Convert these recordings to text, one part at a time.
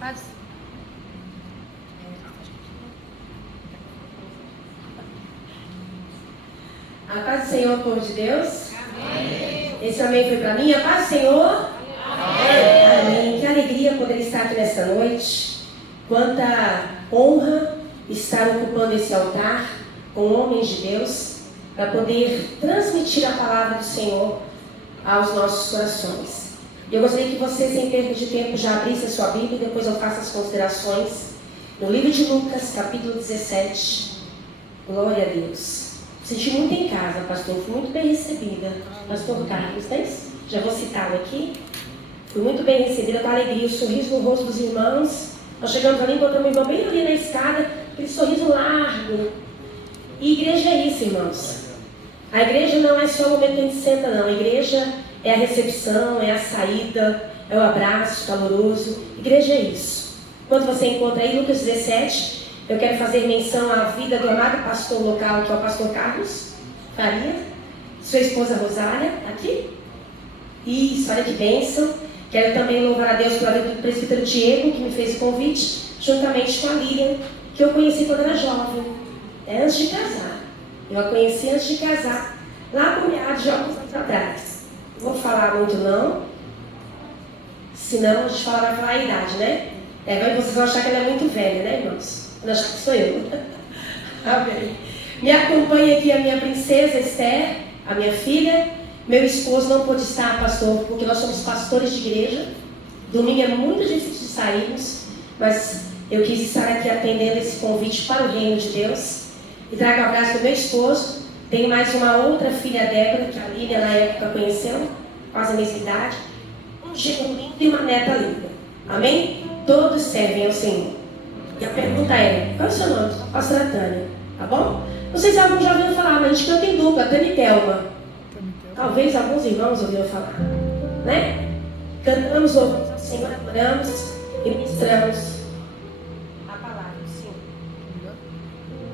Pode. A paz do Senhor, povo de Deus. Amém. Esse amém foi para mim. A paz do Senhor. Amém. Amém. Que alegria poder estar aqui nesta noite. Quanta honra estar ocupando esse altar com homens de Deus para poder transmitir a palavra do Senhor aos nossos corações. Eu gostaria que você, sem perda de tempo, já abrisse a sua Bíblia e depois eu faço as considerações no livro de Lucas, capítulo 17. Glória a Deus. Senti muito em casa, pastor. Fui muito bem recebida. Pastor Carlos, né? Já vou citá-lo aqui. Fui muito bem recebida, com alegria, o sorriso no rosto dos irmãos. Nós chegamos ali, encontramos um irmão bem ali na escada, aquele sorriso largo. E igreja é isso, irmãos. A igreja não é só o momento que a gente senta, não. A igreja é a recepção, é a saída, é o abraço caloroso. Igreja é isso. Quando você encontra aí Lucas 17, eu quero fazer menção à vida do amado pastor local, que é o pastor Carlos Faria, sua esposa Rosália, aqui. Isso, olha que bênção. Quero também louvar a Deus pela vida do presbítero Diego, que me fez o convite, juntamente com a Lilian, que eu conheci quando era jovem, antes de casar. Eu a conheci antes de casar, lá por meados de alguns anos atrás. Não vou falar muito não, senão a gente vai falar a idade, né? Vocês vão achar que ela é muito velha, né, irmãos? Vão achar que sou eu. Amém. Me acompanha aqui a minha princesa Esther, a minha filha. Meu esposo não pôde estar, pastor, porque nós somos pastores de igreja. Domingo é muito difícil de sairmos, mas eu quis estar aqui atendendo esse convite para o reino de Deus. E trago um abraço do meu esposo. Tenho mais uma outra filha, Débora, que a Lívia na época conheceu, quase a mesma idade. Um genro lindo e uma neta linda. Amém? Todos servem ao Senhor. E a pergunta é, qual é o seu nome? Pastora Tânia, tá bom? Não sei se alguns já ouviram falar, mas a gente canta em dupla, Tânia e Thelma. Talvez alguns irmãos ouviram falar, né? Cantamos, louvamos ao Senhor, adoramos e ministramos a palavra do Senhor.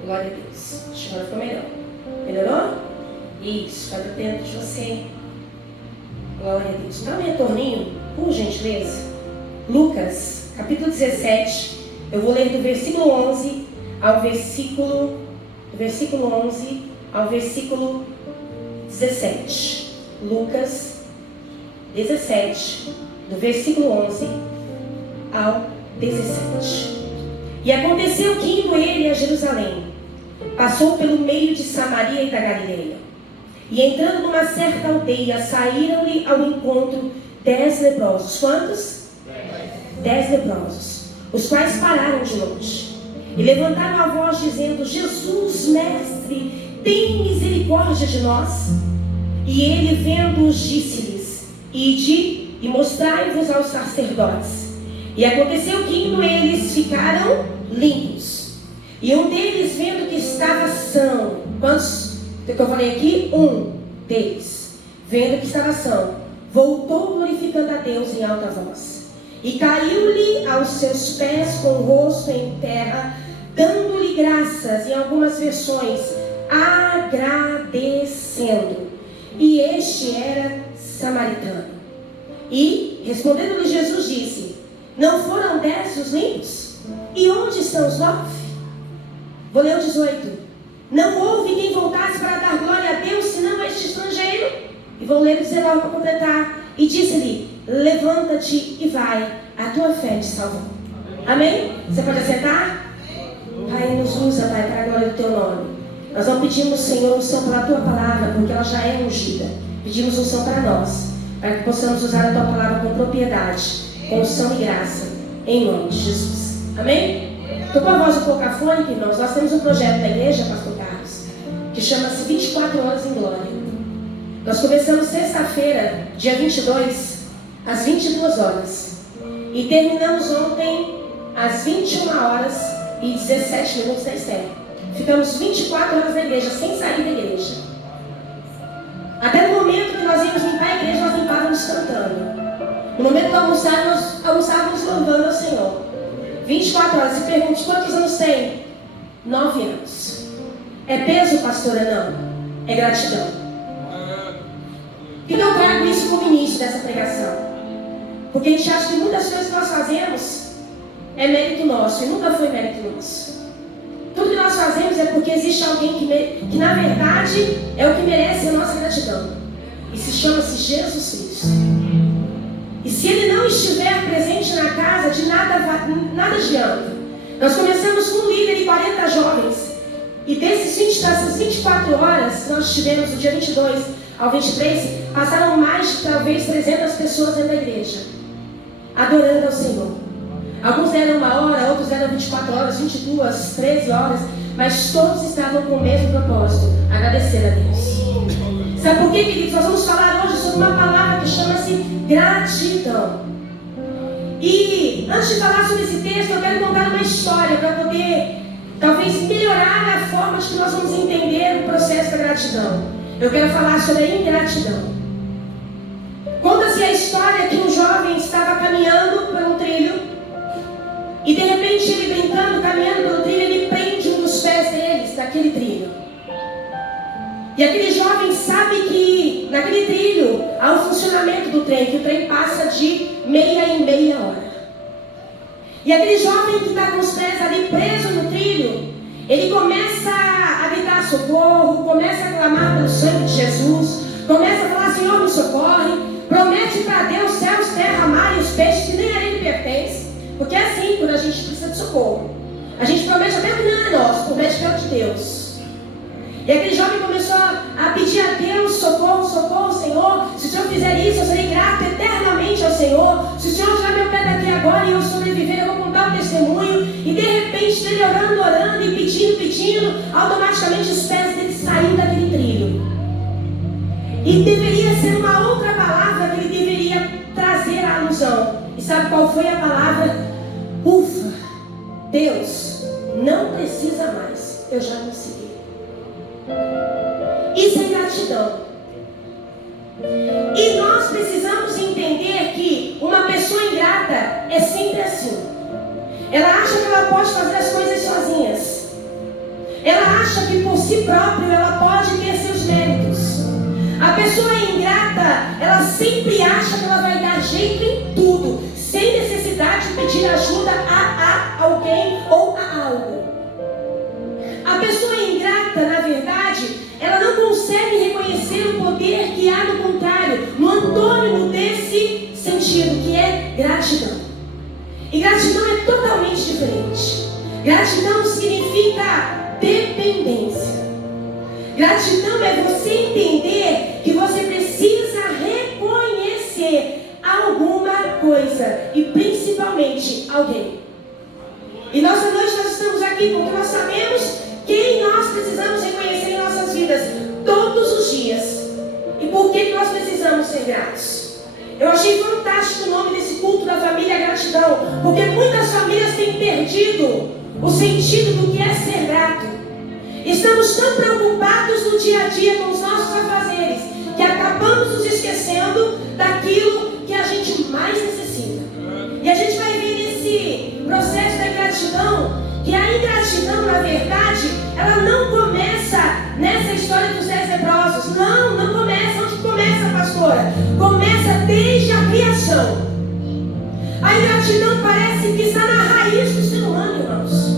Glória a Deus. Acho que agora ficou melhor. Melhorou? Isso, está dentro de você. Glória a Deus. Dá um retorninho, por gentileza. Lucas, capítulo 17. Eu vou ler do versículo 11 ao versículo 17. Lucas 17, do versículo 11 ao 17. E aconteceu que, indo ele a Jerusalém, passou pelo meio de Samaria e da Galileia. E entrando numa certa aldeia, saíram-lhe ao encontro 10 leprosos. Quantos? 10 leprosos, os quais pararam de longe e levantaram a voz dizendo: Jesus, mestre, tem misericórdia de nós. E ele, vendo-os, disse-lhes: Ide e mostrai-vos aos sacerdotes. E aconteceu que, indo eles, ficaram limpos. E um deles, vendo que estava são, quantos que eu falei aqui? Um deles, vendo que estava são, voltou glorificando a Deus em alta voz. E caiu-lhe aos seus pés com o rosto em terra, dando-lhe graças, em algumas versões, agradecendo. E este era samaritano. E, respondendo-lhe Jesus, disse: Não foram 10 os limpos? E onde estão os 9? Vou ler o 18. Não houve quem voltasse para dar glória a Deus, senão este estrangeiro. E vou ler o 19 para completar. E disse-lhe: Levanta-te e vai, a tua fé te salvou. Amém? Você pode acertar? Pai, nos usa, Pai, para a glória do teu nome. Nós não pedimos, Senhor, unção pela tua palavra, porque ela já é ungida. Pedimos unção para nós, para que possamos usar a tua palavra com propriedade, com unção e graça, em nome de Jesus. Amém? Estou com a voz um pouco afônica, irmãos. Nós temos um projeto da igreja, pastor Carlos, que chama-se 24 horas em glória. Nós começamos sexta-feira, dia 22, às 22 horas. E terminamos ontem, às 21 horas e 17 minutos da Esther. Ficamos 24 horas na igreja, sem sair da igreja. Até no momento que nós íamos limpar a igreja, nós limpávamos cantando. No momento do almoçar, nós almoçávamos louvando ao Senhor. 24 horas. Se pergunte, quantos anos tem? 9 anos. É peso, pastora? Não. É gratidão. Então eu trago isso como início dessa pregação. Porque a gente acha que muitas coisas que nós fazemos é mérito nosso, e nunca foi mérito nosso. Tudo que nós fazemos é porque existe alguém que na verdade é o que merece a nossa gratidão. E se chama-se Jesus Cristo. E se Ele não estiver presente na casa, de nada adianta. Nós começamos com um líder e 40 jovens. E dessas 24 horas, nós tivemos do dia 22 ao 23, passaram mais de talvez 300 pessoas dentro da igreja, adorando ao Senhor. Alguns deram 1 hora, outros deram 24 horas, 22, 13 horas, mas todos estavam com o mesmo propósito: agradecer a Deus. Sabe por quê, queridos? Nós vamos falar hoje sobre uma palavra que chama-se gratidão. E antes de falar sobre esse texto, eu quero contar uma história para poder, talvez, melhorar a forma de que nós vamos entender o processo da gratidão. Eu quero falar sobre a ingratidão. Conta-se a história que um jovem estava caminhando por um trilho e de repente ele brincando, caminhando pelo trilho, ele prende um dos pés deles daquele trilho. E aquele jovem sabe que naquele trilho há o funcionamento do trem, que o trem passa de meia em meia hora. E aquele jovem que está com os pés ali preso no trilho, ele começa a gritar socorro, começa a clamar pelo sangue de Jesus, começa a falar: Senhor, me socorre, promete para Deus céus, terra, mar e os peixes que nem a Ele pertence. Porque é assim, quando a gente precisa de socorro, a gente promete até que não é nosso, promete que é o de Deus. E aquele jovem começou a pedir a Deus: socorro, socorro, Senhor. Se o Senhor fizer isso, eu serei grato eternamente ao Senhor. Se o Senhor tirar meu pé daqui agora e eu sobreviver, eu vou contar o testemunho. E de repente, ele orando e pedindo, automaticamente os pés dele saíram daquele trilho. E deveria ser uma outra palavra que ele deveria trazer a alusão. E sabe qual foi a palavra? Ufa, Deus não precisa mais, eu já consegui. Isso é gratidão. E nós precisamos entender que uma pessoa ingrata é sempre assim. Ela acha que ela pode fazer as coisas sozinhas. Ela acha que por si própria ela pode ter seus méritos. A pessoa ingrata, ela sempre acha que ela vai dar jeito em tudo, sem necessidade de pedir ajuda a alguém ou a algo. A pessoa ingrata, na verdade, ela não consegue reconhecer o poder que há no contrário, no antônimo desse sentido, que é gratidão. E gratidão é totalmente diferente. Gratidão significa dependência. Gratidão é você entender que você precisa reconhecer alguma coisa, e principalmente alguém. E nossa noite nós estamos aqui porque nós sabemos quem nós precisamos reconhecer em nossas vidas todos os dias. E por que nós precisamos ser gratos? Eu achei fantástico o nome desse culto da família Gratidão, porque muitas famílias têm perdido o sentido do que é ser grato. Estamos tão preocupados no dia a dia com os nossos afazeres, que acabamos nos esquecendo daquilo que a gente mais necessita. E a gente vai ver nesse processo da ingratidão que a ingratidão, na verdade, ela não começa nessa história dos 10 leprosos. Não começa. Onde começa, pastora? Começa desde a criação. A ingratidão parece que está na raiz do ser humano, irmãos.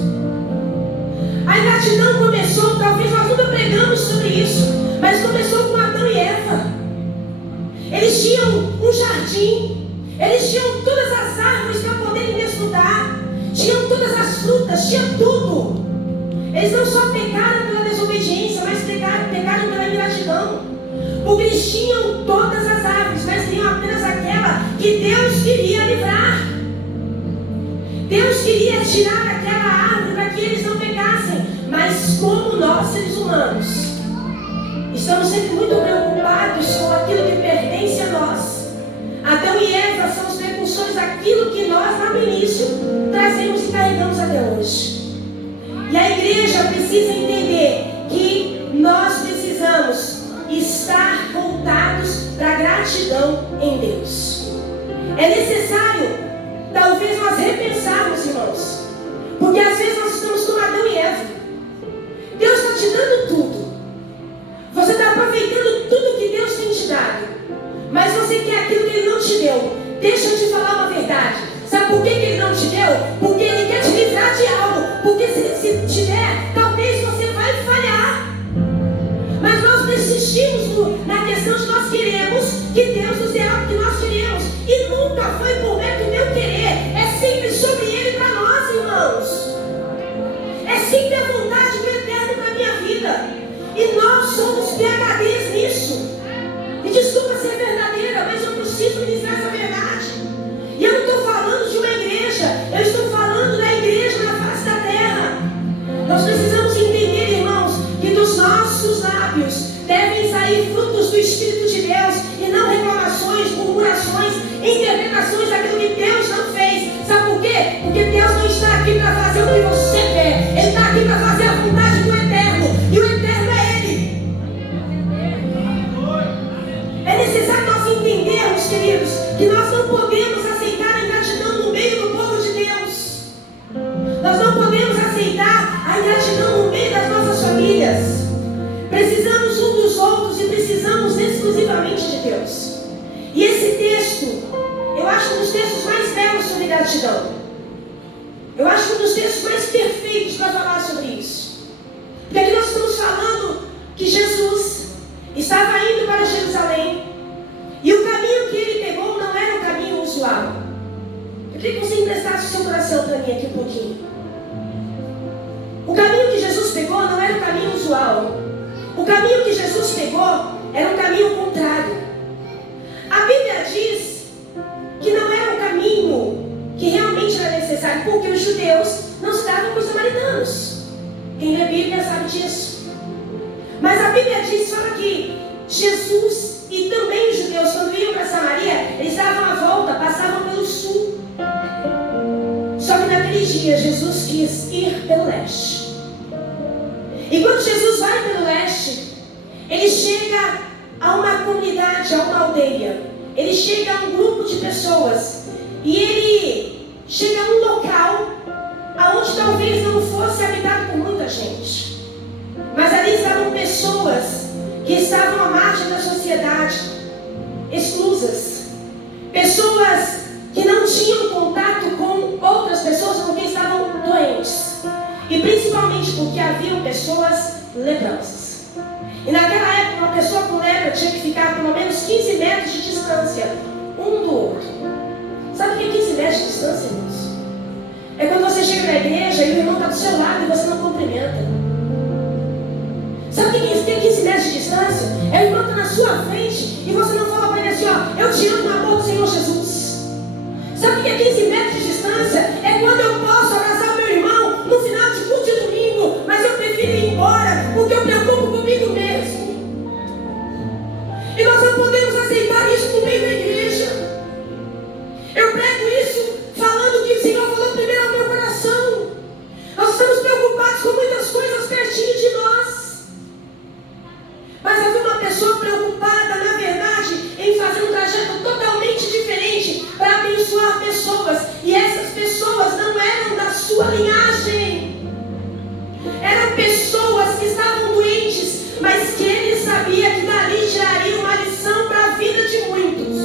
A ingratidão começou, talvez nós nunca pregamos sobre isso, mas começou com Adão e Eva. Eles tinham um jardim, eles tinham todas as árvores para poderem desfrutar, tinham todas as frutas, tinham tudo. Eles não só pecaram pela desobediência, mas pecaram pela ingratidão, porque eles tinham todas as árvores, mas tinham apenas aquela que Deus queria livrar. Deus queria tirar aquela árvore para que eles não pecassem, mas como nós, seres humanos, estamos sempre muito preocupados com aquilo que pertence a nós. Adão e Eva são os precursores daquilo que nós, lá no início, trazemos e carregamos até hoje. E a igreja precisa entender que nós precisamos estar voltados para a gratidão em Deus. É necessário, talvez, nós repensarmos, irmãos, porque às vezes nós estamos como Adão e Eva. Deus está te dando tudo, você está aproveitando tudo que Deus tem te dado, mas você quer aquilo que Ele não te deu. Deixa eu te falar uma verdade. Sabe por que Ele não te deu? Porque Ele gratidão. Eu acho que um dos textos mais perfeitos para falar sobre isso. Porque aqui nós estamos falando que Jesus estava indo para Jerusalém e o caminho que ele pegou não era um caminho usual. Eu queria que você emprestasse o seu coração para mim aqui um pouquinho. O caminho que Jesus pegou não era um caminho usual. O caminho que Jesus pegou era um caminho contrário. A Bíblia diz que não era um caminho que realmente era necessário, porque os judeus não se davam com os samaritanos. Quem lê a Bíblia sabe disso. Mas a Bíblia diz, fala que Jesus e também os judeus, quando iam para Samaria, eles davam a volta, passavam pelo sul. Só que naquele dia Jesus quis ir pelo leste. E quando Jesus vai pelo leste, ele chega a uma comunidade, a uma aldeia. Ele chega a um grupo de pessoas. E ele chega a um local onde talvez não fosse habitado por muita gente. Mas ali estavam pessoas que estavam à margem da sociedade, exclusas. Pessoas que não tinham contato com outras pessoas porque estavam doentes. E principalmente porque haviam pessoas leprosas. E naquela época, uma pessoa com lepra tinha que ficar pelo menos 15 metros de distância um do outro. Sabe o que é 15 metros de distância, irmãos? É quando você chega na igreja e o irmão está do seu lado e você não cumprimenta. Sabe o que tem 15 metros de distância? É o irmão que está na sua frente e você não fala para ele assim, ó, eu te amo no amor do Senhor Jesus. Sabe o que é 15 metros de distância? É quando eu posso abraçar o meu irmão no final de culto de domingo, mas eu prefiro ir embora porque eu preocupo comigo mesmo. E nós não podemos aceitar isso no meio da igreja. Eu prego isso falando que o Senhor falou primeiro ao meu coração. Nós estamos preocupados com muitas coisas pertinho de nós. Mas havia uma pessoa preocupada, na verdade, em fazer um trajeto totalmente diferente para abençoar pessoas. E essas pessoas não eram da sua linhagem. Eram pessoas que estavam doentes, mas que ele sabia que dali tiraria uma lição para a vida de muitos.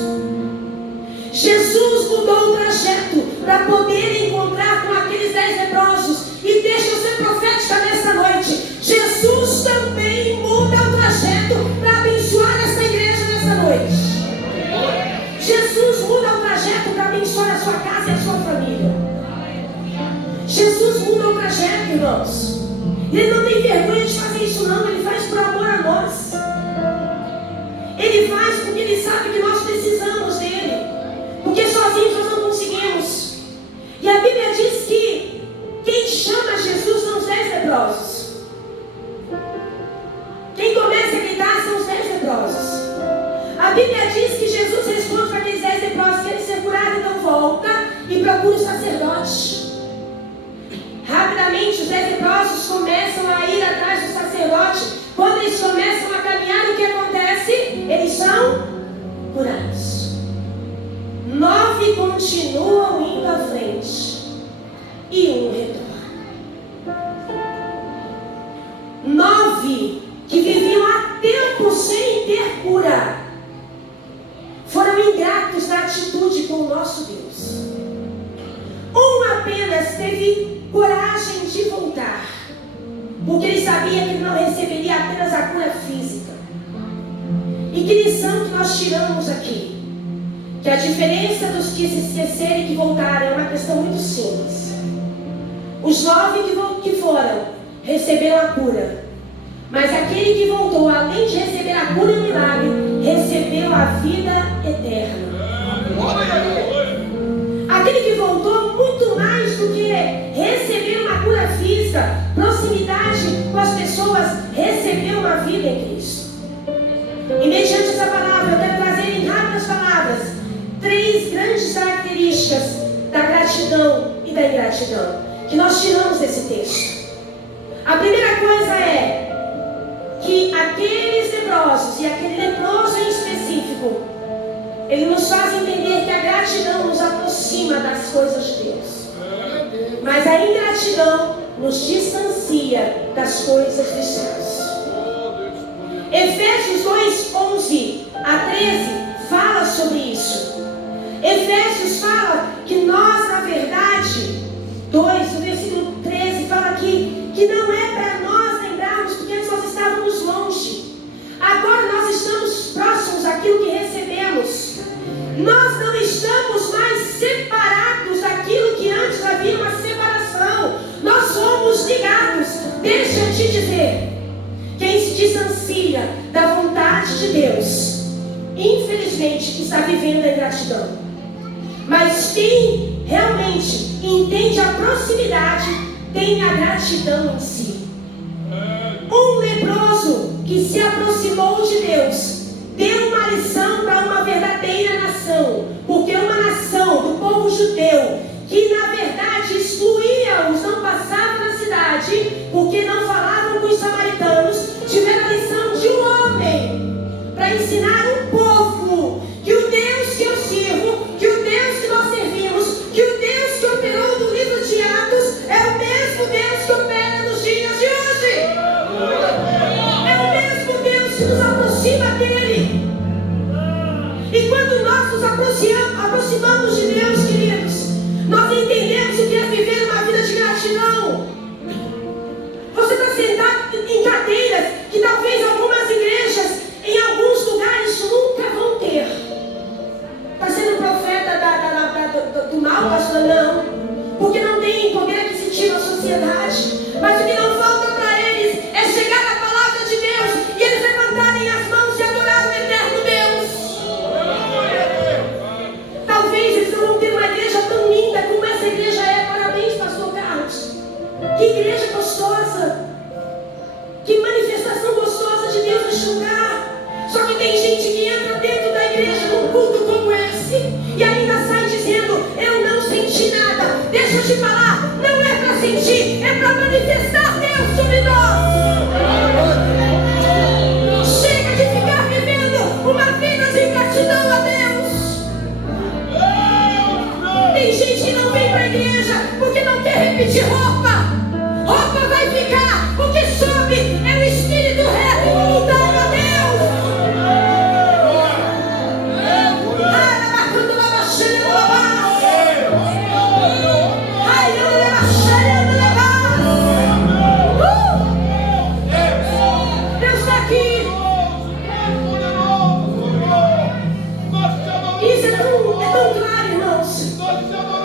Jesus mudou o trajeto para poder encontrar com aqueles 10 leprosos. E deixa eu ser profética nesta noite. Jesus também muda o trajeto para abençoar essa igreja nesta noite. Jesus muda o trajeto para abençoar a sua casa e a sua família. Jesus muda o trajeto, irmãos. Ele não tem vergonha de fazer isso não. Ele faz por amor a nós. Ele faz porque ele sabe que nós precisamos dele. Porque sozinhos nós não conseguimos. E a Bíblia diz que quem chama Jesus são os 10 leprosos. Quem começa a gritar são os 10 leprosos. A Bíblia diz que Jesus responde para aqueles 10 leprosos: querem ser curados, então volta e procura o sacerdote. Rapidamente os 10 leprosos começam a ir atrás do sacerdote. Quando eles começam a caminhar, o que acontece? Eles são curados. 9 continuam indo à frente e um retorna. 9 que viviam há tempo sem ter cura foram ingratos na atitude com o nosso Deus. Um apenas teve coragem de voltar, porque ele sabia que ele não receberia apenas a cura física. E que lição que nós tiramos aqui? Que a diferença dos que se esquecerem e que voltaram é uma questão muito simples. Os 9 que foram receberam a cura, mas aquele que voltou, além de receber a cura e o milagre, recebeu a vida eterna. Aquele que voltou, muito mais do que receber uma cura física, proximidade com as pessoas, recebeu uma vida em Cristo. E mediante essa palavra, eu quero trazer em rápidas palavras 3 grandes características da gratidão e da ingratidão que nós tiramos desse texto. A primeira coisa é que aqueles leprosos, e aquele leproso em específico, ele nos faz entender que a gratidão nos aproxima das coisas de Deus, mas a ingratidão nos distancia das coisas dos céus. Efésios 2, 11 a 13 fala sobre isso. Efésios fala que nós, na Deus, infelizmente, está vivendo a ingratidão. Mas quem realmente entende a proximidade tem a gratidão em si. Um leproso que se aproximou de Deus deu uma lição para uma verdadeira nação, porque uma nação do povo judeu que na verdade excluía-os, não passava na cidade, porque não falavam com os samaritanos, tiveram a lição de um homem para ensinar um povo que o Deus que eu sirvo, que o Deus que nós servimos, que o Deus que operou no livro de Atos é o mesmo Deus que opera nos dias de hoje. É o mesmo Deus que nos aproxima dele. E quando nós nos aproximamos de Deus, queridos, nós entendemos o que é viver uma vida de gratidão. Você está sentado em cadeiras que talvez algumas igrejas, em alguns lugares, nunca vão ter. Está sendo profeta do mal, pastor? Não. Porque não tem poder aquisitivo na sociedade. Mas o que não falta para eles é chegar na palavra de Deus e eles levantarem as mãos e adorar o eterno Deus. Talvez eles não vão ter uma igreja tão linda como essa igreja é. Parabéns, pastor Carlos. Que igreja gostosa. Que manifestação gostosa de Deus neste lugar. Só que tem gente que entra dentro da igreja num culto como esse e ainda sai dizendo: eu não senti nada. Deixa eu te falar, não é para sentir, é para manifestar Deus sobre nós. Chega de ficar vivendo uma vida de gratidão a Deus. Tem gente que não vem para a igreja porque não quer repetir roupa. Roupa vai ficar, o que sobe é o espírito reto e voluntário a Deus. Deus está aqui. Isso é tão claro, irmãos.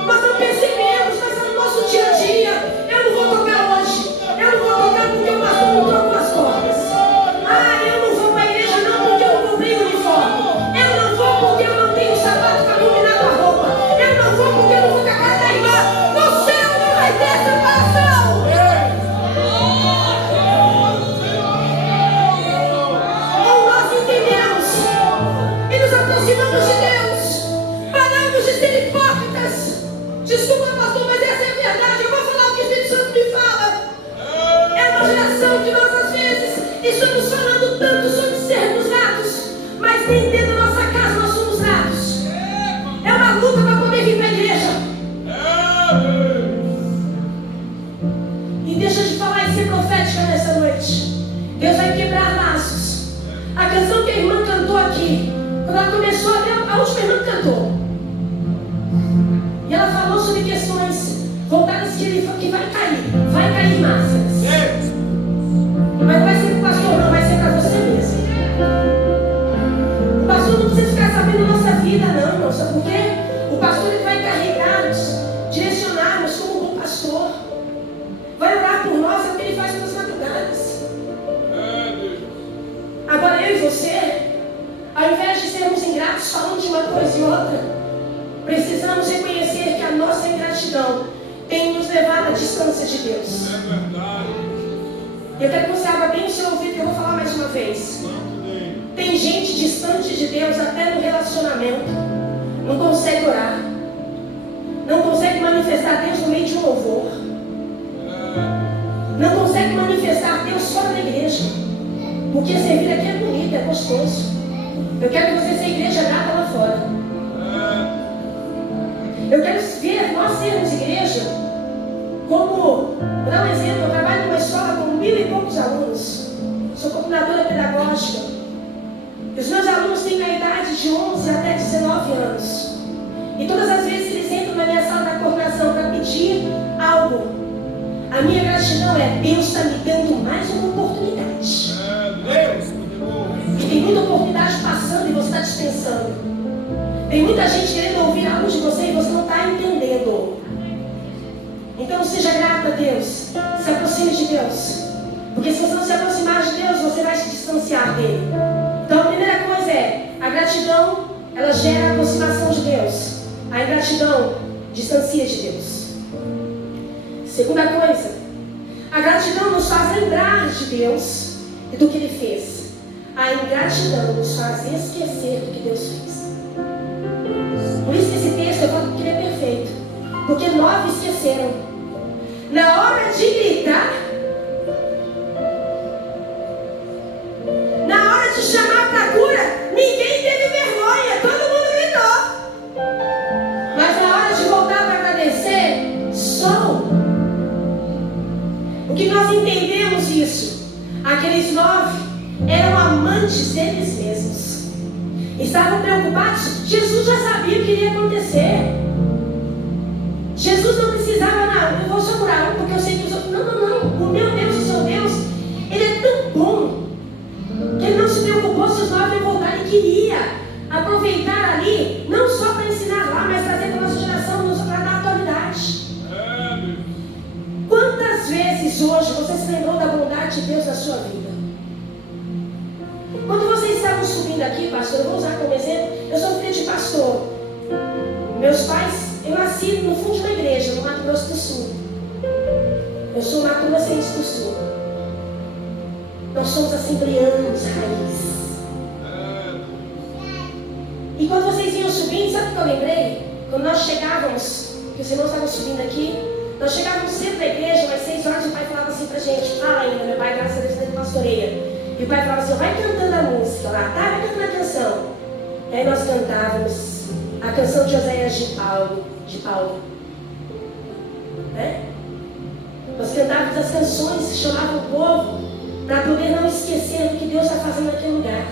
Nós não percebemos, mas é no nosso dia a dia. Eu não vou tocar hoje. Eu não vou tocar porque o pastor não trocou as cordas. Eu não vou para a igreja não porque eu não comprei o uniforme. Eu não vou porque eu não tenho sapato para combinar com a roupa. Eu não vou porque eu não vou com a cara da irmã. No céu não vai ter separação. Ou nós entendemos e nos aproximamos de Deus, paramos de ser hipócritas. Desculpa, pastor, mas essa é a verdade. Eu vou falar o que o Espírito Santo me fala. É uma geração que nós às vezes estamos falando tanto sobre sermos gratos, mas nem dentro da nossa casa nós somos gratos. É uma luta para poder vir para a igreja. E deixa eu te falar e ser profética nessa noite. Deus vai quebrar laços. A canção que a irmã cantou aqui, quando ela começou a última irmã cantou. E ela falou sobre questões voltadas que vai cair máscaras. Mas não vai ser para o pastor, não, vai ser para você mesmo. O pastor não precisa ficar sabendo da nossa vida, não, irmão. Sabe por quê? O pastor ele vai carregar-nos, direcionar-nos como um bom pastor. Vai orar por nós, é o que ele faz nas madrugadas. Agora eu e você, ao invés de sermos ingratos falando de uma coisa e outra, precisamos reconhecer que a nossa ingratidão tem nos levado à distância de Deus. É verdade. Eu quero que você abra bem o seu ouvido, que eu vou falar mais uma vez. Tem gente distante de Deus até no relacionamento. Não consegue orar. Não consegue manifestar Deus no meio de um louvor. Não consegue manifestar Deus fora da igreja. Porque servir aqui é bonito, é gostoso. Eu quero que você seja igreja grata lá fora. Eu quero ver nós sermos igreja como, vou dar um exemplo, eu trabalho numa escola com 1000 e poucos alunos. Sou coordenadora pedagógica. E os meus alunos têm a idade de 11 até 19 anos. E todas as vezes eles entram na minha sala da coordenação para pedir algo, a minha gratidão é: Deus está me dando mais uma oportunidade. E tem muita oportunidade passando e você está dispensando. Tem muita gente querendo ouvir algo de você e você não está entendendo. Então seja grato a Deus. Se aproxime de Deus. Porque se você não se aproximar de Deus, você vai se distanciar dele. Então a primeira a gratidão, ela gera a aproximação de Deus. A ingratidão distancia de Deus. Segunda coisa, a gratidão nos faz lembrar de Deus e do que Ele fez. A ingratidão nos faz esquecer do que Deus fez. Por isso que esse texto eu falo que ele é perfeito. Porque 9 esqueceram. Na hora de gritar, na hora de chamar para a cura, ninguém teve vergonha, todo mundo gritou. Mas na hora de voltar para agradecer, só o que nós entendemos isso. Aqueles 9 eram amantes deles mesmos. Estavam preocupados. Jesus já sabia o que iria acontecer. Jesus não precisava, não, eu vou só curar um porque eu sei que os outros. Não, não, não. O meu Deus, o seu Deus, Ele é tão bom que Ele não se preocupou se os 9 iam voltar. Ele queria aproveitar ali, não só para ensinar lá, mas trazer para a nossa geração, para dar atualidade. Quantas vezes hoje você se lembrou da bondade de Deus na sua vida? Quando vocês estavam subindo aqui, pastor, eu vou usar como exemplo, eu sou filha de pastor. Meus pais, eu nasci no fundo de uma igreja, no Mato Grosso do Sul. Eu sou mato-grossense do Sul. Nós somos assembleanos, raiz. E quando vocês vinham subindo, sabe o que eu lembrei? Quando nós chegávamos, que os irmãos estavam subindo aqui, nós chegávamos cedo na igreja, mas 6 horas o pai falava assim pra gente, fala ainda, meu pai, graças a Deus, ele pastoreia. E o pai falava assim, vai cantando a música lá, tá? Vai cantando a canção. E aí nós cantávamos a canção de Oséias de Paulo. Né? Nós cantávamos as canções que chamavam o povo para poder não esquecer do que Deus está fazendo naquele lugar.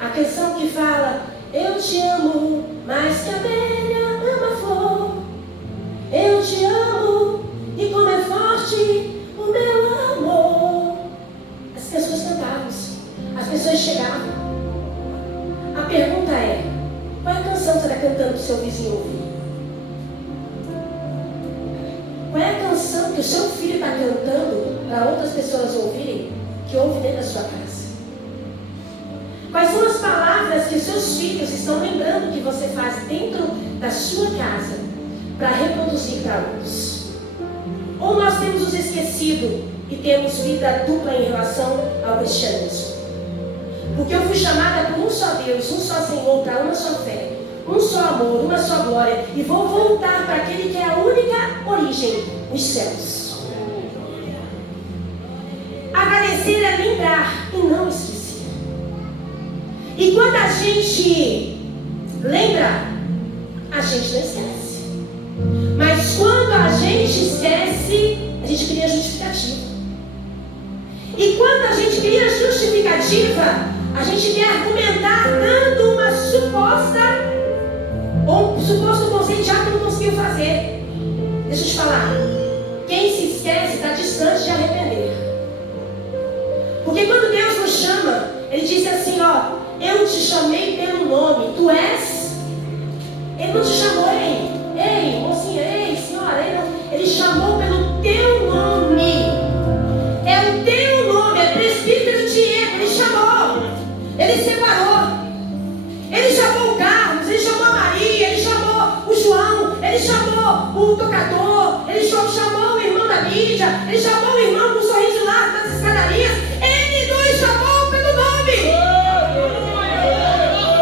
A canção que fala, eu te amo mais que a abelha ama a flor. Eu te amo e como é forte o meu amor. As pessoas cantavam, as pessoas chegavam. A pergunta é, qual é a canção que você está cantando para o seu vizinho ouvir? Qual é a canção que o seu filho está cantando para outras pessoas ouvirem, que ouve dentro da sua casa? Quais são as palavras que os seus filhos estão lembrando que você faz dentro da sua casa para reproduzir para outros? Ou nós temos nos esquecido e temos vida dupla em relação ao cristianismo? Porque eu fui chamada por um só Deus, um só Senhor, para uma só fé, um só amor, uma só glória. E vou voltar para aquele que é a única origem, os céus. Agradecer é lembrar e não esquecer. E quando a gente lembra, a gente não esquece. Mas quando a gente esquece, a gente cria justificativa. E quando a gente cria justificativa, a gente quer argumentar dando uma suposta ou um suposto conceito de algo que não conseguiu fazer. Deixa eu te falar. Quem se esquece está distante de arrepender. Porque quando Deus nos chama, Ele diz assim, ó, eu te chamei pelo nome, tu és. Ele não te chamou, ei, mocinha, ei, senhora, Ele chamou pelo teu nome. É o teu nome, é presbítero Diego, Ele chamou. Ele separou. Ele chamou o Carlos, Ele chamou a Maria, Ele chamou o João, Ele chamou o tocador, Ele chamou o irmão da mídia, Ele chamou o irmão com um sorriso largo das escadarias. Ele nos chamou pelo nome.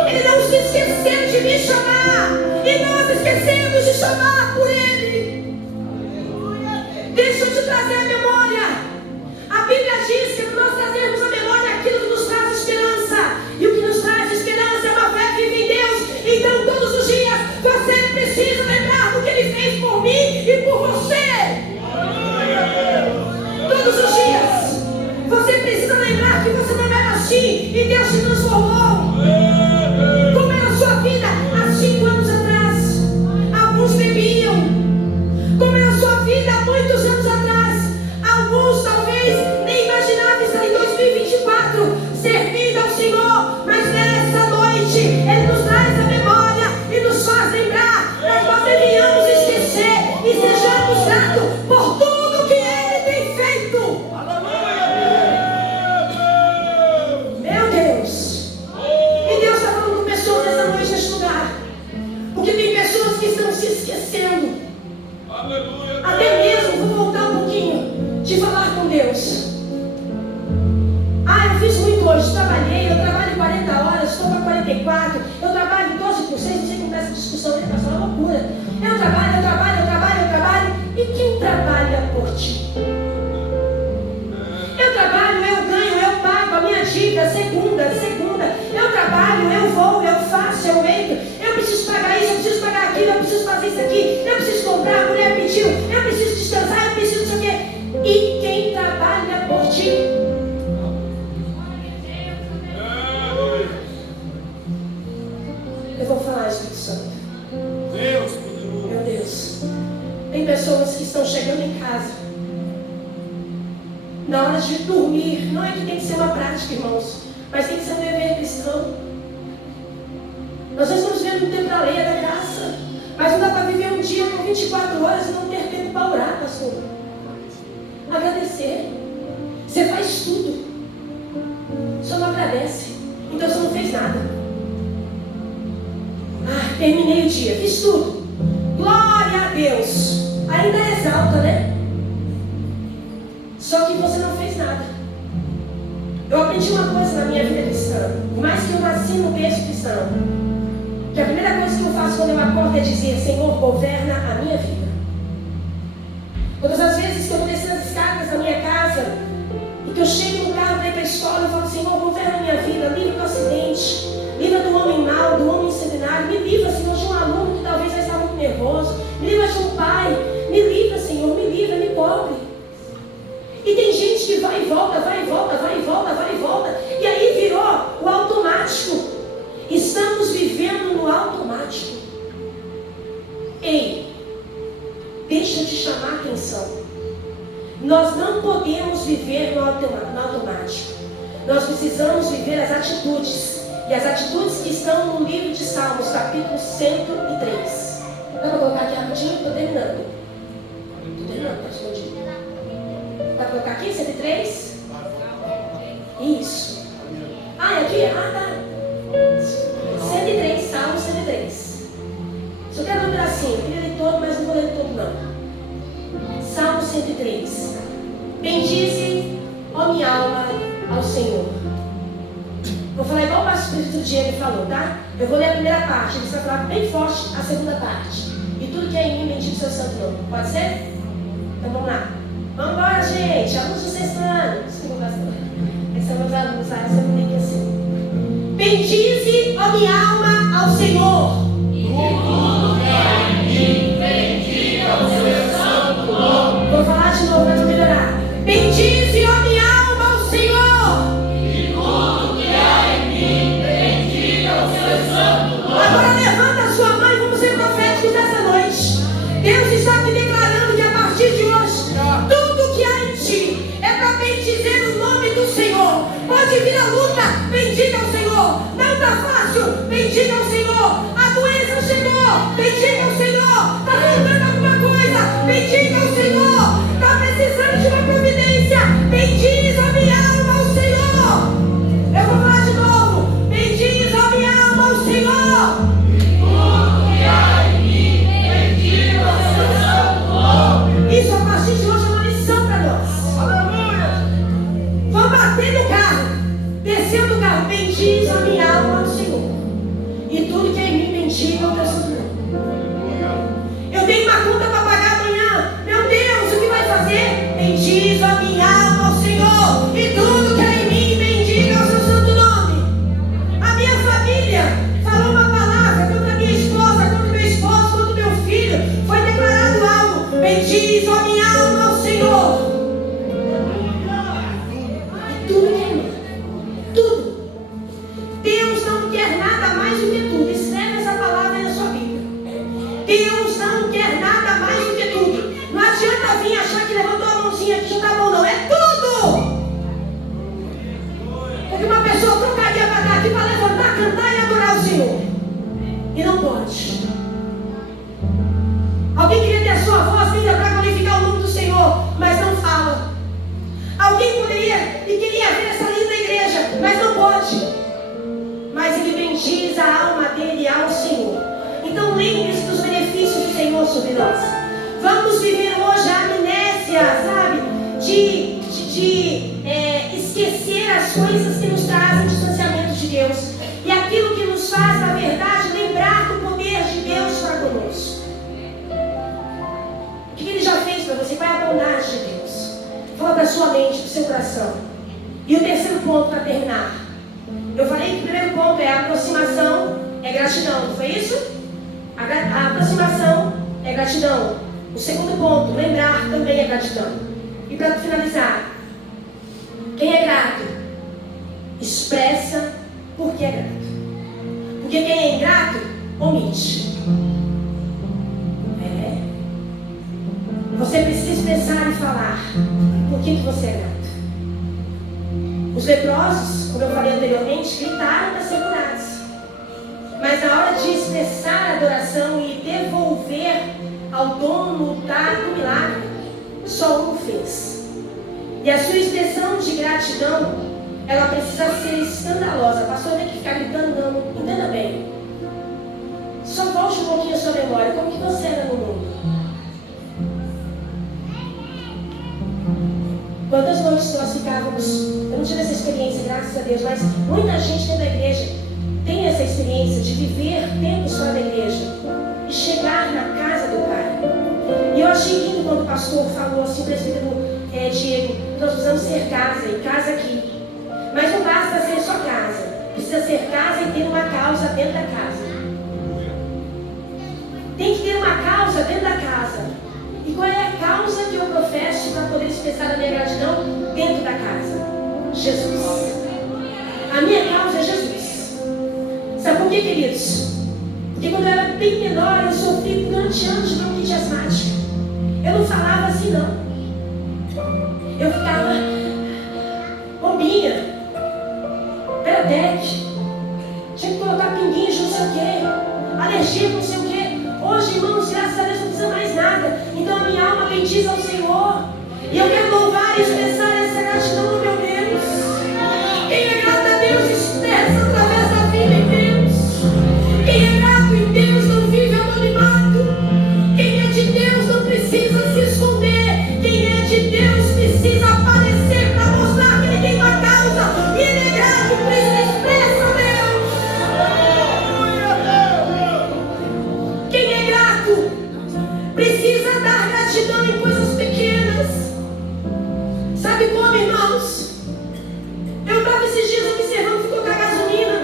Ele não se esqueceu de me chamar. E nós esquecemos de chamar por Ele. Deixa eu te trazer a memória. A Bíblia diz que nós trazemos a memória aquilo que nos traz esperança. E o que nos traz esperança é uma fé viva em Deus. Então todos os dias você precisa lembrar do que Ele fez por mim e por você. Todos os dias você precisa lembrar que você não era assim e Deus te transformou. Como era a sua vida há 5 anos atrás? Alguns bebiam. Como era a sua vida há muitos anos atrás? Alguns talvez nem imaginavam estar em 2024 servindo ao Senhor, mas nessa noite Ele nos traz a memória e nos faz lembrar, mas nós devíamos esquecer e sejamos se esquecendo. Aleluia. Até mesmo, vou voltar um pouquinho, de falar com Deus. Eu fiz muito hoje, eu trabalho 40 horas, estou para 44, eu trabalho 12 por 6, não sei como essa discussão dele, é uma loucura. Eu trabalho, e quem trabalha por ti? Eu trabalho, eu ganho, eu pago a minha dívida, segunda. Eu trabalho, eu vou, eu faço, eu entro. Eu preciso pagar isso, eu preciso pagar aquilo, eu preciso fazer isso aqui. Eu preciso comprar, a mulher pediu. Eu preciso descansar, eu preciso não sei o quê. E quem trabalha por ti? Eu vou falar, Espírito Santo. Meu Deus. Tem pessoas que estão chegando em casa. Na hora de dormir, não é que tem que ser uma prática, irmãos, mas tem que ser um dever cristão. Nós estamos vivendo um tempo da lei, da graça, mas não dá para viver um dia com 24 horas e não ter tempo para orar, pastor. Agradecer. Você faz tudo, só não agradece. Então você não fez nada. Terminei o dia, fiz tudo. Glória a Deus. Ainda exalta, né? Só que você não fez nada. Eu aprendi uma coisa na minha vida cristã, por mais que eu nasci no berço cristão, que a primeira coisa que eu faço quando eu acordo é dizer: Senhor, governa a minha vida. Todas as vezes que eu vou descer as escadas da minha casa e que eu chego no carro para ir para a escola, eu falo: Senhor, governa a minha vida, livra do acidente, livra do homem mau, do homem incendiário, me livra, Senhor, de um aluno que talvez vai estar muito nervoso, me livra de um pai, me livra, Senhor, me livra, me pobre. E tem gente que vai e volta, e aí virou o automático. Estamos vivendo no automático. Ei, deixa eu te chamar a atenção. Nós não podemos viver no automático. Nós precisamos viver as atitudes. E as atitudes que estão no livro de Salmos, capítulo 103. Dá para colocar aqui rapidinho? Estou terminando. Está escondido. Dá para colocar aqui, 103? Isso. É aqui? Tá. 103, Salmo 103. Só quero ler um pedacinho. Eu queria ler todo, mas não vou ler todo não. Salmo 103. Bendize, ó minha alma, ao Senhor. Vou falar igual o pastor do Diego falou, tá? Eu vou ler a primeira parte, ele vai falar bem forte a segunda parte. E tudo que é em mim, bendiga o seu santo nome. Pode ser? Então vamos lá. Vamos embora, gente. Alunos do sexto ano. Desculpa, pastor. Esses são meus alunos, tá? Essa eu tenho que assim. Bendize, ó minha alma, ao Senhor. E tudo que é em mim, bendiga o seu santo nome. Vou falar de novo para melhorar. Bendize, ó minha alma, ao Senhor. Agora levanta a sua mão e vamos ser proféticos nessa noite. Deus está me declarando que a partir de hoje, tudo que há em ti é para bendizer o nome do Senhor. Pode vir a luta, bendiga o Senhor. Não está fácil, bendiga o Senhor. A doença chegou, bendiga o Senhor. Está faltando alguma coisa, bendiga o Senhor. Está precisando de uma providência, bendiga a minha alma ao Senhor. Eu vou falar de novo. Bendiga a minha alma ao Senhor. Isso a partir de hoje é uma lição para nós. Aleluia! Vou bater no carro, descendo do carro, bendiz a minha alma ao Senhor. E tudo que é em mim, bendiga o teu santo nome. Eu tenho uma conta para pagar amanhã. Meu Deus, o que vai fazer? Bendiz a minha alma ao Senhor. E tudo que é em mim, bendiga o seu santo nome. A minha família falou uma palavra contra a minha esposa, contra o meu esposo, contra o meu filho. Foi declarado algo. Bendiz a minha alma ao Senhor. E tudo que é em mim. Tudo. Deus não quer nada mais do que tudo. Escreve essa palavra aí na sua Bíblia. Deus não quer nada mais do que tudo. Não adianta vir achar que levantou a mãozinha aqui, já tá bom, não. É tudo. Porque uma pessoa trocaria para estar aqui para levantar, cantar e adorar o Senhor. E não pode. Alguém queria ter a sua voz linda para glorificar o nome do Senhor, mas não fala. Alguém poderia e queria ver essa linda igreja, mas não pode. Mas ele bendiz a alma dele ao Senhor. Então lembre-se dos benefícios do Senhor. coisas que nos trazem distanciamento de Deus e aquilo que nos faz, na verdade, lembrar do poder de Deus para conosco. O que Ele já fez para você? Qual é a bondade de Deus? Fala da sua mente, do seu coração. E o terceiro ponto para terminar. Eu falei que o primeiro ponto é a aproximação, é gratidão, não foi isso? A aproximação é gratidão. O segundo ponto, lembrar também é gratidão. E para finalizar, quem é grato expressa porque é grato. Porque quem é ingrato omite. Você precisa expressar e falar por que você é grato. Os leprosos, como eu falei anteriormente, gritaram para ser curados. Mas na hora de expressar a adoração e devolver ao dono do milagre, só um fez. E a sua expressão de gratidão, ela precisa ser escandalosa. A pastora tem que ficar gritando, não, entenda bem. Só volte um pouquinho a sua memória, como que você era no mundo. Quantas noites nós ficávamos, eu não tive essa experiência, graças a Deus, mas muita gente dentro da igreja tem essa experiência de viver tempos fora da igreja e chegar na casa do Pai. E eu achei lindo quando o pastor falou assim, o presbítero Diego, nós precisamos ser casa e casa aqui. Mas não basta ser só casa, precisa ser casa e ter uma causa dentro da casa. Tem que ter uma causa dentro da casa. E qual é a causa que eu professo para poder expressar a minha gratidão dentro da casa? Jesus. A minha causa é Jesus. Sabe por quê, queridos? Porque quando eu era bem menor, eu sofri durante anos de bronquite asmática. Eu não falava assim, não. Eu ficava bobinha, peredeque, tinha que colocar pinguinho de não sei o quê, alergia não sei o quê. Hoje, irmãos, graças a Deus não precisa mais nada. Então a minha alma bendiz ao Senhor. E eu quero louvar e expressar essa gratidão no meu Deus. Quem é grato a Deus expressa através da vida em Deus. Quem é grato em Deus não vive anonimato. Quem é de Deus não precisa se esconder. Quem é de Deus precisa aparecer para mostrar que ele tem uma causa. E ele é grato, por isso ele expressa a Deus. Quem é grato precisa dar gratidão em coisas pequenas. Sabe como, irmãos? Eu estava esses dias observando que colocar gasolina.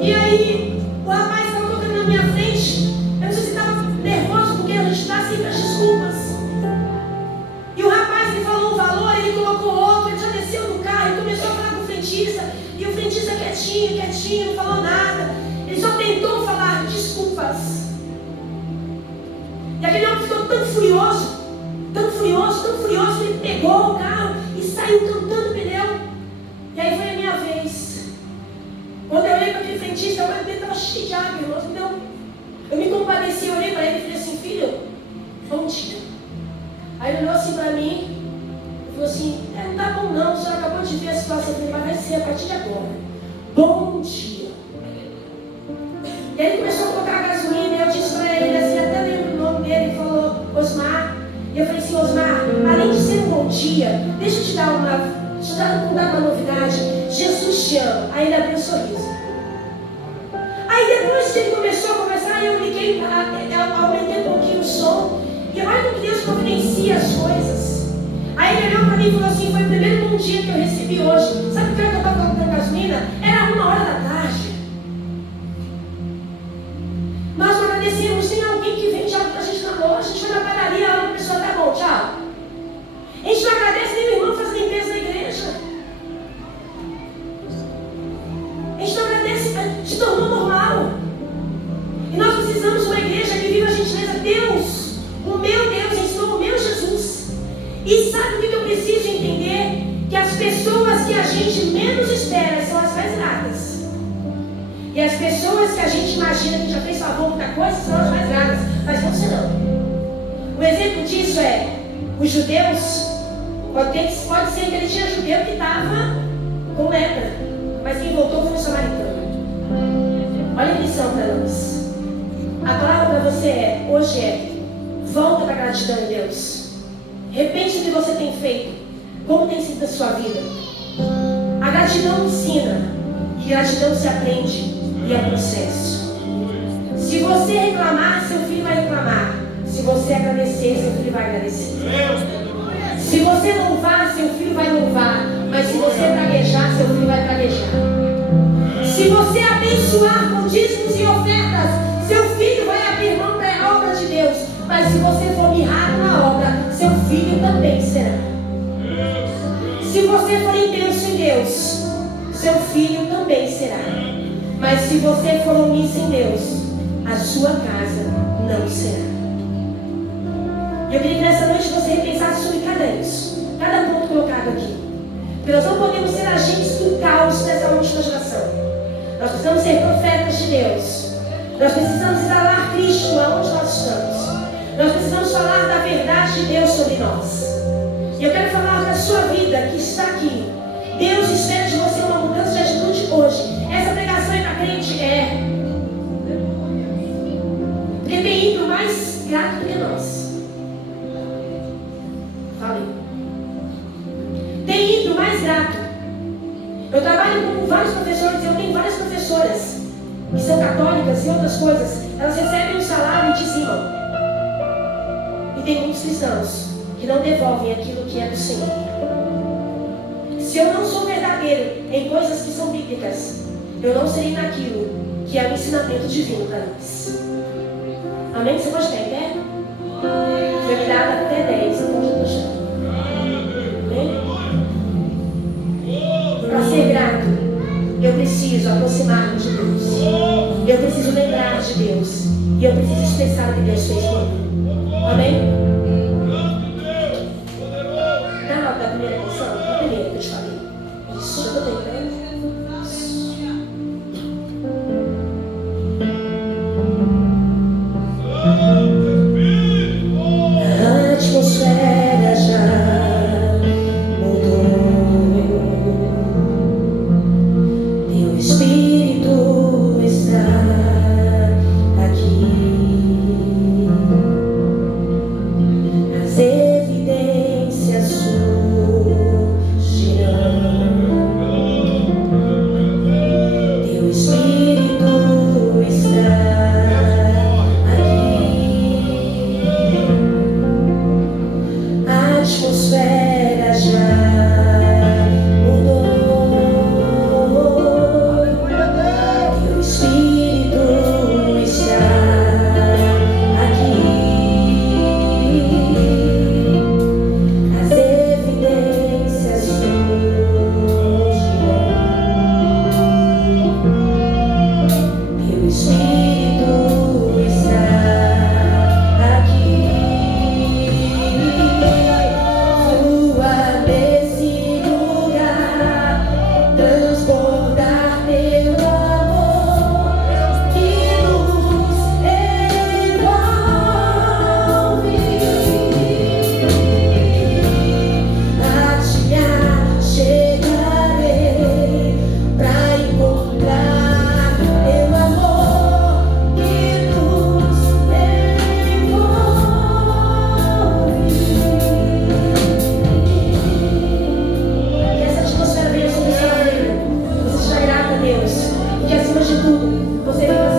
E aí o rapaz estava colocando na minha frente. Eu não sei se estava nervoso, porque a gente dá sempre as desculpas. E o rapaz me falou um valor, ele colocou outro, ele já desceu do carro e começou a falar com o frentista. E o frentista quietinho, não falou nada. Ele só tentou falar desculpas. E aquele homem ficou tão furioso, ele pegou o carro e saiu cantando pneu. E aí foi a minha vez. Quando eu olhei para aquele frentista, o olho dele estava cheio de água, irmãos. Eu me compadeci, eu olhei para ele e falei assim, filho, bom dia. Aí ele olhou assim para mim e falou assim, não tá bom não, o senhor acabou de ver a situação. Eu falei, mas vai ser a partir de agora. Bom dia. E aí ele começou a colocar a gasolina e eu disse para ele assim, até lembro o nome dele, ele falou, Osmar. E eu falei assim, Osmar, além de ser um bom dia, deixa eu te dar uma novidade. Jesus te ama. Aí ele abriu um sorriso. Aí depois que ele começou a conversar, eu liguei, aumentei um pouquinho o som. E olha como Deus providencia as coisas. Aí ele olhou para mim e falou assim, foi o primeiro bom dia que eu recebi hoje. Sabe o que eu estava colocando gasolina? Era 1h da tarde. Nós agradecemos, tem alguém que vende algo para a gente na loja, a gente foi na padaria, a pessoa tá bom, tchau. A gente não agradece nem o irmão faz limpeza na igreja. A gente não agradece, se tornou normal. E nós precisamos de uma igreja que viva a gentileza. Deus, o meu Deus ensinou o meu Jesus. E sabe o que eu preciso entender? Que as pessoas que a gente menos espera são as mais gratas. E as pessoas que a gente imagina que já fez favor muita coisa são as mais gratas. Mas não sei não. Um exemplo disso é os judeus. Pode ser que ele tinha judeu que estava com lepra, mas quem voltou foi o samaritano. Olha a lição para nós. A palavra para você hoje volta para a gratidão em Deus. Repense o que você tem feito, como tem sido a sua vida. A gratidão ensina, e gratidão se aprende, e é processo. Se você reclamar, seu filho vai reclamar. Se você agradecer, seu filho vai agradecer. Se você louvar, seu filho vai louvar. Mas se você praguejar, seu filho vai praguejar. Se você abençoar com dízimos e ofertas, seu filho vai abrir mão da obra de Deus. Mas se você for mirrado na obra, seu filho também será. Se você for intenso em Deus, seu filho também será. Mas se você for omisso em Deus, a sua casa não será. E eu queria que nessa noite você repensasse sobre cada isso, cada ponto colocado aqui. Porque nós não podemos ser agentes do caos dessa última geração. Nós precisamos ser profetas de Deus. Nós precisamos exalar Cristo aonde nós estamos. Nós precisamos falar da verdade de Deus sobre nós. E eu quero falar da sua vida que está aqui. Deus espera de você uma mudança de atitude hoje. Essa pregação é para crente? É. Porque tem ímpio mais grato do que nós. Falei. Tem ímpio mais grato. Eu trabalho com vários professores, eu tenho várias professoras que são católicas e outras coisas. Elas recebem um salário e dizimam. E tem muitos cristãos que não devolvem aquilo que é do Senhor. Se eu não sou verdadeiro em coisas que são bíblicas, eu não serei naquilo que é o ensinamento divino para nós. Amém? Você pode ficar em pé? Foi me dado até 10, então já estou chegando. Amém? Para ser grato, eu preciso aproximar-me de Deus. Eu preciso lembrar de Deus. E eu preciso expressar o que Deus fez por mim. Amém? Da primeira canção? Da primeira que eu te falei. Isso, já estou tentando. A atmosfera já mudou. Teu Espírito está aqui. As evidências surgirão. Teu Espírito está aqui. A atmosfera já mudou. Teu Espírito está aqui. As evidências surgirão. Teu Espírito está aqui. Flua nesse lugar, transbordar teu amor que nos envolve. A te chegarei pra encontrar teu amor que nos envolve. Que essa atmosfera venha sobre sua vida. Você seja grata a Deus. E que acima de tudo, você venha